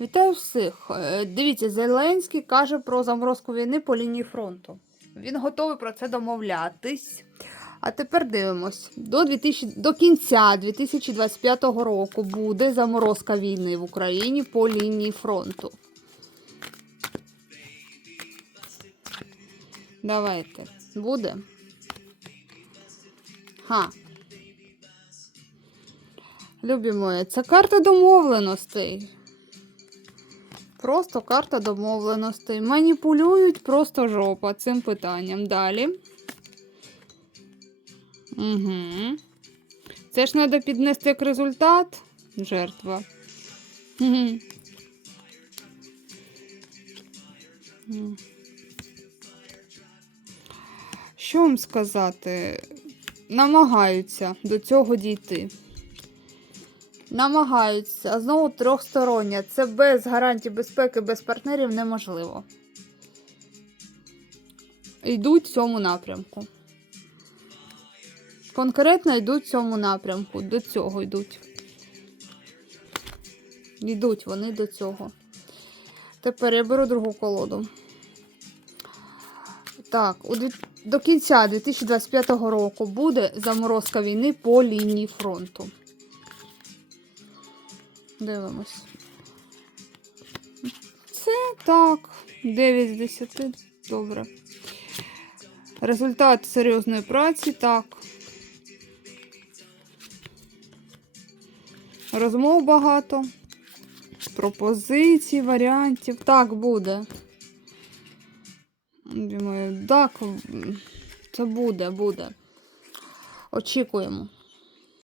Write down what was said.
Вітаю всіх. Е, Дивіться, Зеленський каже про заморозку війни по лінії фронту. Він готовий про це домовлятись. А тепер дивимось. До, 2000, до кінця 2025 року буде заморозка війни в Україні по лінії фронту. Давайте. Буде? Ха. Любі мої, це карта домовленостей. Просто карта домовленостей. Маніпулюють просто жопа цим питанням. Далі. Угу. Це ж треба піднести як результат. Жертва. Угу. Що вам сказати? Намагаються до цього дійти. Намагаються. А знову трьохстороння. Це без гарантій безпеки, без партнерів неможливо. Йдуть в цьому напрямку. Конкретно йдуть в цьому напрямку. До цього йдуть. Йдуть вони до цього. Тепер я беру другу колоду. Так, у дві- до кінця 2025 року буде заморозка війни по лінії фронту. Дивимось. Це так. 9 з 10. Добре. Результат серйозної праці, так. Розмов багато. Пропозицій, варіантів. Так буде. Думаю, так, це буде, буде. Очікуємо.